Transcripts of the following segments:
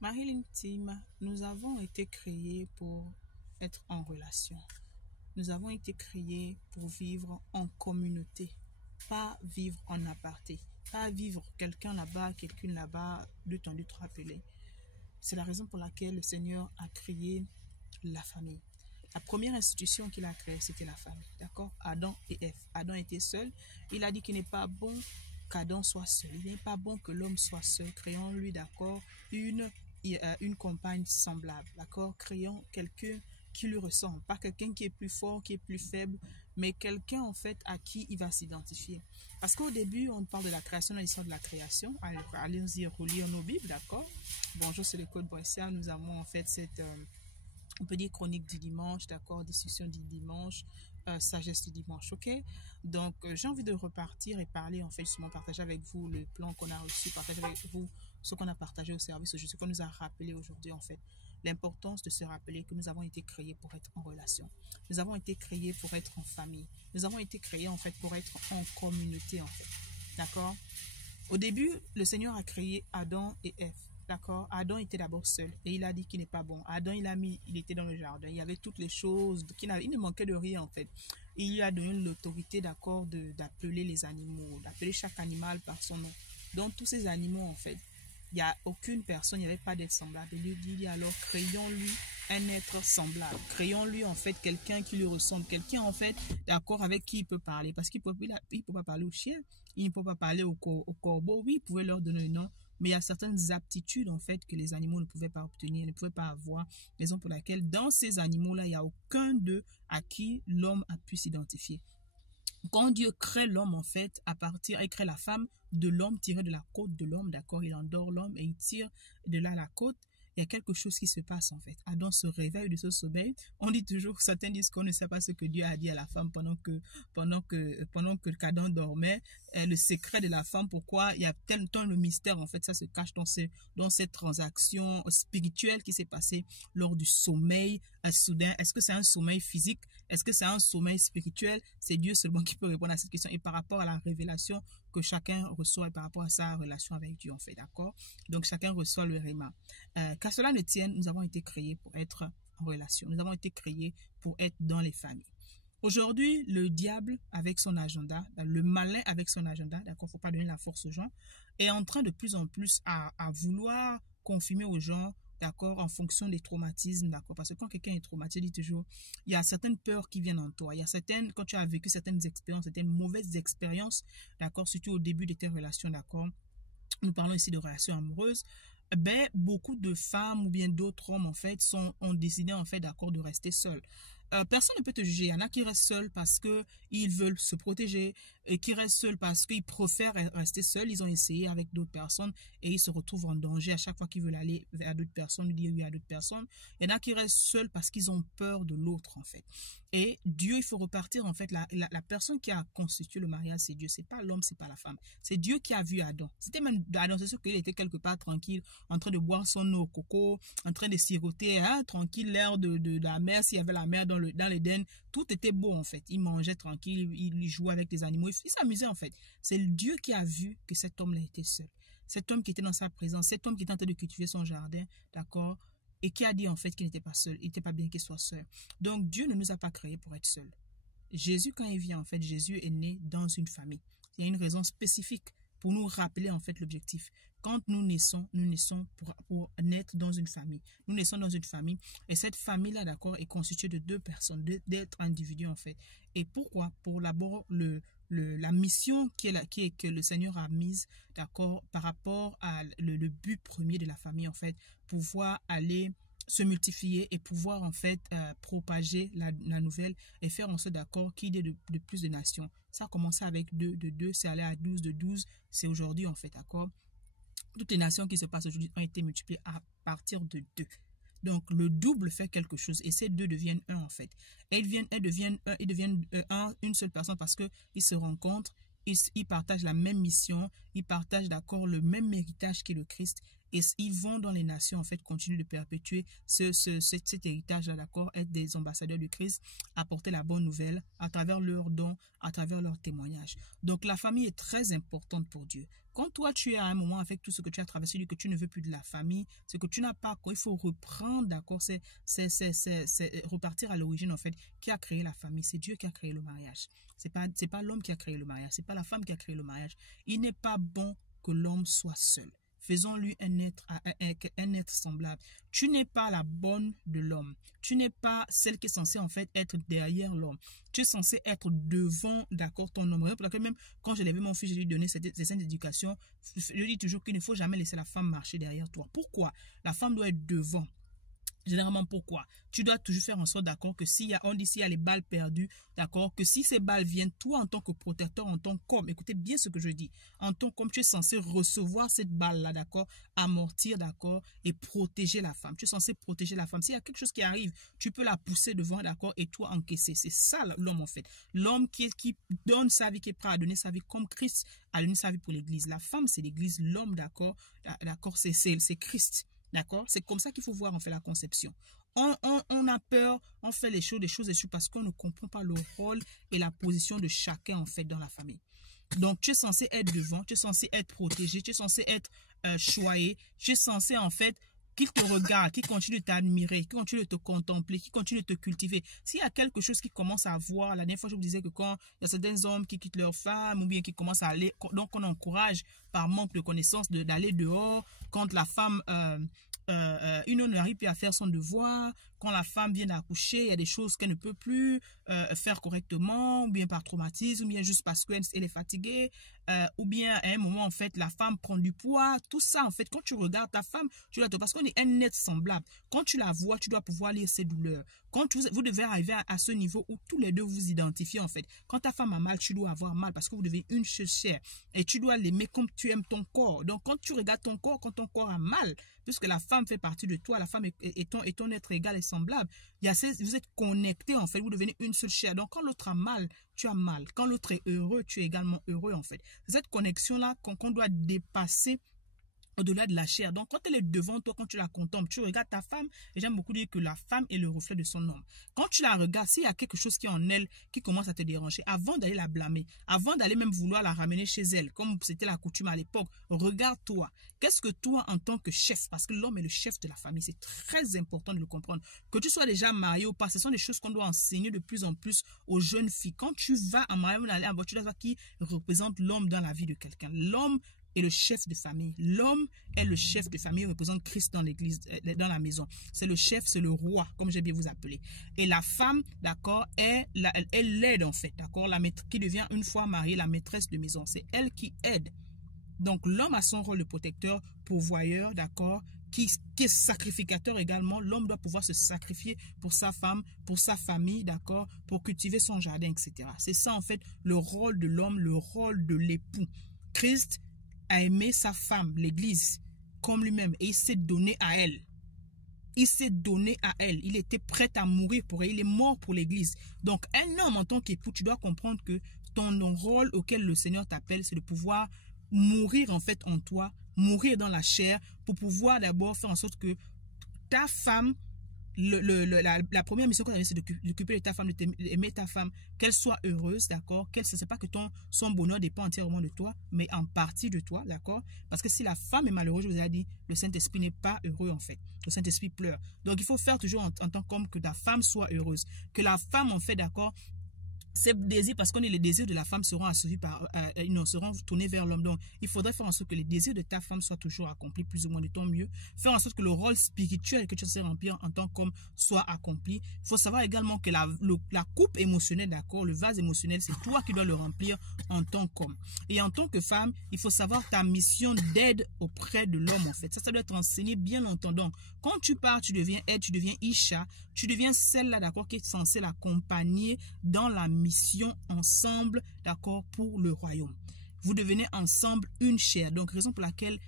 Marilyn Tim, nous avons été créés pour être en relation. Nous avons été créés pour vivre en communauté, pas vivre en aparté, pas vivre quelqu'un là-bas, quelqu'un là-bas, deux tendus, trois appelés. C'est la raison pour laquelle le Seigneur a créé la famille. La première institution qu'il a créée, c'était la famille. D'accord? Adam et Ève. Adam était seul. Il a dit qu'il n'est pas bon qu'Adam soit seul. Il n'est pas bon que l'homme soit seul. Créons-lui, d'accord, une compagne semblable. D'accord? Créons quelqu'un qui lui ressemble. Pas quelqu'un qui est plus fort, qui est plus faible, mais quelqu'un, en fait, à qui il va s'identifier. Parce qu'au début, on parle de la création, dans l'histoire de la création. Allons-y relire nos Bibles, d'accord? Bonjour, c'est le Code Boissia. Nous avons, en fait, cette... on peut dire chronique du dimanche, d'accord, discussion du dimanche, sagesse du dimanche, ok? Donc, j'ai envie de repartir et parler, en fait, justement, partager avec vous le plan qu'on a reçu, partager avec vous ce qu'on a partagé au service, ce qu'on nous a rappelé aujourd'hui, en fait. L'importance de se rappeler que nous avons été créés pour être en relation. Nous avons été créés pour être en famille. Nous avons été créés, en fait, pour être en communauté, en fait. D'accord? Au début, le Seigneur a créé Adam et Ève. D'accord? Adam était d'abord seul et il a dit qu'il n'est pas bon. Adam, il était dans le jardin. Il y avait toutes les choses. Il ne manquait de rien en fait. Il lui a donné l'autorité, d'accord, d'appeler les animaux, d'appeler chaque animal par son nom. Donc, tous ces animaux en fait, il n'y a aucune personne, il n'y avait pas d'être semblable. Il lui dit alors, créons-lui un être semblable. Créons-lui en fait quelqu'un qui lui ressemble, quelqu'un en fait d'accord avec qui il peut parler. Parce qu'il ne peut pas parler aux chiens, il ne peut pas parler aux corbeaux. Oui, il pouvait leur donner un nom, mais il y a certaines aptitudes en fait que les animaux ne pouvaient pas obtenir, ne pouvaient pas avoir. Raison pour laquelle dans ces animaux-là, il n'y a aucun d'eux à qui l'homme a pu s'identifier. Quand Dieu crée l'homme, en fait, il crée la femme de l'homme, tirée de la côte de l'homme, d'accord? Il endort l'homme et il tire de là la côte. Il y a quelque chose qui se passe, en fait. Adam se réveille de ce sommeil. On dit toujours, certains disent qu'on ne sait pas ce que Dieu a dit à la femme pendant que Adam dormait. Le secret de la femme, pourquoi il y a tant de mystère, en fait, ça se cache dans cette transaction spirituelle qui s'est passée lors du sommeil soudain. Est-ce que c'est un sommeil physique? Est-ce que c'est un sommeil spirituel? C'est Dieu seulement qui peut répondre à cette question. Et par rapport à la révélation que chacun reçoit et par rapport à sa relation avec Dieu, en fait, d'accord? Donc, chacun reçoit le réma. Qu'à cela ne tienne, nous avons été créés pour être en relation. Nous avons été créés pour être dans les familles. Aujourd'hui, le diable avec son agenda, le malin avec son agenda, d'accord, faut pas donner la force aux gens, est en train de plus en plus à vouloir confirmer aux gens, d'accord, en fonction des traumatismes, d'accord, parce que quand quelqu'un est traumatisé, il dit toujours, il y a certaines peurs qui viennent en toi, il y a certaines, quand tu as vécu certaines expériences, certaines mauvaises expériences, d'accord, surtout au début de tes relations, d'accord, nous parlons ici de relations amoureuses, ben, beaucoup de femmes ou bien d'autres hommes, en fait, ont décidé, en fait, d'accord, de rester seuls. Personne ne peut te juger. Il y en a qui restent seuls parce qu'ils veulent se protéger et qui restent seuls parce qu'ils préfèrent rester seuls. Ils ont essayé avec d'autres personnes et ils se retrouvent en danger à chaque fois qu'ils veulent aller vers d'autres personnes, dire oui à d'autres personnes. Il y en a qui restent seuls parce qu'ils ont peur de l'autre, en fait. Et Dieu, il faut repartir, en fait, la personne qui a constitué le mariage, c'est Dieu. C'est pas l'homme, c'est pas la femme. C'est Dieu qui a vu Adam. C'était même Adam, c'est sûr qu'il était quelque part tranquille, en train de boire son eau au coco, en train de siroter, hein, tranquille, l'air de la mer, s'il y avait la mer dans l'Éden, tout était beau en fait. Il mangeait tranquille, il jouait avec les animaux, il s'amusait en fait. C'est Dieu qui a vu que cet homme-là était seul. Cet homme qui était dans sa présence, cet homme qui était en train de cultiver son jardin, d'accord, et qui a dit en fait qu'il n'était pas seul, il n'était pas bien qu'il soit seul. Donc Dieu ne nous a pas créés pour être seuls. Jésus, quand il vient, en fait, Jésus est né dans une famille. Il y a une raison spécifique pour nous rappeler, en fait, l'objectif. Quand nous naissons pour naître dans une famille. Nous naissons dans une famille et cette famille-là, d'accord, est constituée de deux personnes, d'êtres individus, en fait. Et pourquoi? Pour d'abord la mission que le Seigneur a mise, d'accord, par rapport à le but premier de la famille, en fait, pouvoir aller se multiplier et pouvoir en fait propager la nouvelle et faire en sorte d'accord qu'il y ait de plus de nations. Ça a commencé avec 2, de 2, c'est allé à 12, de 12, c'est aujourd'hui en fait, d'accord? Toutes les nations qui se passent aujourd'hui ont été multipliées à partir de 2. Donc, le double fait quelque chose et ces deux deviennent un en fait. Et ils deviennent une seule personne parce qu'ils se rencontrent, ils partagent la même mission ils partagent, d'accord, le même héritage que le Christ. Et ils vont dans les nations, en fait, continuer de perpétuer cet héritage-là, d'accord, être des ambassadeurs du Christ, apporter la bonne nouvelle à travers leurs dons, à travers leurs témoignages. Donc, la famille est très importante pour Dieu. Quand toi, tu es à un moment avec tout ce que tu as traversé, que tu ne veux plus de la famille, ce que tu n'as pas, il faut reprendre, d'accord, c'est repartir à l'origine, en fait, qui a créé la famille. C'est Dieu qui a créé le mariage. C'est pas l'homme qui a créé le mariage. C'est pas la femme qui a créé le mariage. Il n'est pas bon que l'homme soit seul. Faisons-lui un être semblable. Tu n'es pas la bonne de l'homme. Tu n'es pas celle qui est censée en fait être derrière l'homme. Tu es censé être devant, d'accord, ton homme. Parce que même quand j'ai levé mon fils, je lui ai donné cette éducation. Je lui dis toujours qu'il ne faut jamais laisser la femme marcher derrière toi. Pourquoi? La femme doit être devant. Généralement, pourquoi? Tu dois toujours faire en sorte, d'accord, que s'il y a les balles perdues, d'accord, que si ces balles viennent, toi en tant que protecteur, en tant qu'homme, écoutez bien ce que je dis, en tant qu'homme, tu es censé recevoir cette balle-là, d'accord, amortir, d'accord, et protéger la femme. Tu es censé protéger la femme. S'il y a quelque chose qui arrive, tu peux la pousser devant, d'accord, et toi encaisser. C'est ça l'homme en fait. L'homme qui donne sa vie, qui est prêt à donner sa vie comme Christ a donné sa vie pour l'église. La femme, c'est l'église. L'homme, d'accord, c'est Christ. D'accord? C'est comme ça qu'il faut voir en fait la conception. On a peur, on fait des choses déçues parce qu'on ne comprend pas le rôle et la position de chacun en fait dans la famille. Donc tu es censé être devant, tu es censé être protégé, tu es censé être choyé, tu es censé en fait qu'il te regarde, qu'il continue de t'admirer, qu'il continue de te contempler, qu'il continue de te cultiver. S'il y a quelque chose qui commence à voir, la dernière fois je vous disais que quand il y a certains hommes qui quittent leur femme ou bien qui commencent à aller, donc on encourage par manque de connaissance d'aller dehors, quand la femme, une homme n'arrive plus à faire son devoir, quand la femme vient d'accoucher, il y a des choses qu'elle ne peut plus faire correctement, ou bien par traumatisme, ou bien juste parce qu'elle est fatiguée, ou bien à un moment, en fait, la femme prend du poids, tout ça, en fait, quand tu regardes ta femme, tu la dois, parce qu'on est un être semblable. Quand tu la vois, tu dois pouvoir lire ses douleurs. Quand vous devez arriver à ce niveau où tous les deux vous identifiez, en fait. Quand ta femme a mal, tu dois avoir mal, parce que vous devez une seule chair, et tu dois l'aimer comme tu aimes ton corps. Donc, quand tu regardes ton corps, quand ton corps a mal, puisque la femme fait partie de toi, la femme est ton être égal et semblable, vous êtes connectés, en fait, vous devenez une seule chair. Donc, quand l'autre a mal, tu as mal. Quand l'autre est heureux, tu es également heureux, en fait. Cette connexion-là qu'on doit dépasser au-delà de la chair. Donc, quand elle est devant toi, quand tu la contemples, tu regardes ta femme, et j'aime beaucoup dire que la femme est le reflet de son homme. Quand tu la regardes, s'il y a quelque chose qui est en elle qui commence à te déranger, avant d'aller la blâmer, avant d'aller même vouloir la ramener chez elle, comme c'était la coutume à l'époque, regarde-toi. Qu'est-ce que toi, en tant que chef, parce que l'homme est le chef de la famille, c'est très important de le comprendre. Que tu sois déjà marié ou pas, ce sont des choses qu'on doit enseigner de plus en plus aux jeunes filles. Quand tu vas en mariage, aller en voiture, tu dois savoir qui représente l'homme dans la vie de quelqu'un. L'homme est le chef de famille. L'homme est le chef de famille, il représente Christ dans l'église, dans la maison. C'est le chef, c'est le roi, comme j'ai bien vous appeler. Et la femme, d'accord, elle l'aide en fait, d'accord, qui devient une fois mariée la maîtresse de maison. C'est elle qui aide. Donc l'homme a son rôle de protecteur, pourvoyeur, d'accord, qui est sacrificateur également. L'homme doit pouvoir se sacrifier pour sa femme, pour sa famille, d'accord, pour cultiver son jardin, etc. C'est ça en fait le rôle de l'homme, le rôle de l'époux. Christ a aimé sa femme, l'église, comme lui-même, et il s'est donné à elle. Il s'est donné à elle. Il était prêt à mourir pour elle. Il est mort pour l'église. Donc, un homme en tant qu'époux, tu dois comprendre que ton rôle auquel le Seigneur t'appelle, c'est de pouvoir mourir en fait en toi, mourir dans la chair, pour pouvoir d'abord faire en sorte que ta femme, la première mission qu'on a, c'est d'occuper de ta femme, d'aimer ta femme, qu'elle soit heureuse, d'accord, ce n'est pas que son bonheur dépend entièrement de toi, mais en partie de toi, d'accord, parce que si la femme est malheureuse, je vous ai dit, le Saint-Esprit n'est pas heureux en fait, le Saint-Esprit pleure. Donc il faut faire toujours en tant qu'homme que ta femme soit heureuse, que la femme en fait, d'accord, ces désirs, parce qu'on est les désirs de la femme seront assouvis seront tournés vers l'homme. Donc, il faudrait faire en sorte que les désirs de ta femme soient toujours accomplis, plus ou moins de ton mieux. Faire en sorte que le rôle spirituel que tu sais remplir en tant qu'homme soit accompli. Il faut savoir également que la coupe émotionnelle, d'accord, le vase émotionnel, c'est toi qui dois le remplir en tant qu'homme. Et en tant que femme, il faut savoir ta mission d'aide auprès de l'homme, en fait. Ça doit être enseigné bien longtemps. Donc, quand tu pars, tu deviens aide, tu deviens Isha, tu deviens celle-là, d'accord, qui est censée l'accompagner dans la mission ensemble, d'accord, pour le royaume. Vous devenez ensemble une chair. Donc, raison pour laquelle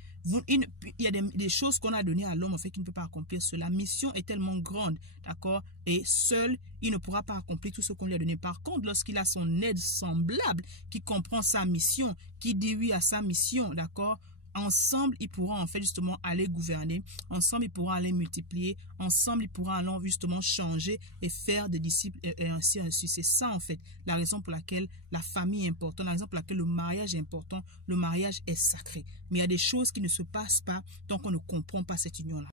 Il y a des choses qu'on a données à l'homme, en fait, qui ne peut pas accomplir cela. La mission est tellement grande, d'accord? Et seul, il ne pourra pas accomplir tout ce qu'on lui a donné. Par contre, lorsqu'il a son aide semblable, qui comprend sa mission, qui dit oui à sa mission, d'accord? Ensemble, ils pourront en fait justement aller gouverner. Ensemble, ils pourront aller multiplier. Ensemble, ils pourront aller justement changer et faire des disciples et ainsi de suite. C'est ça en fait la raison pour laquelle la famille est importante, la raison pour laquelle le mariage est important. Le mariage est sacré. Mais il y a des choses qui ne se passent pas tant qu'on ne comprend pas cette union-là.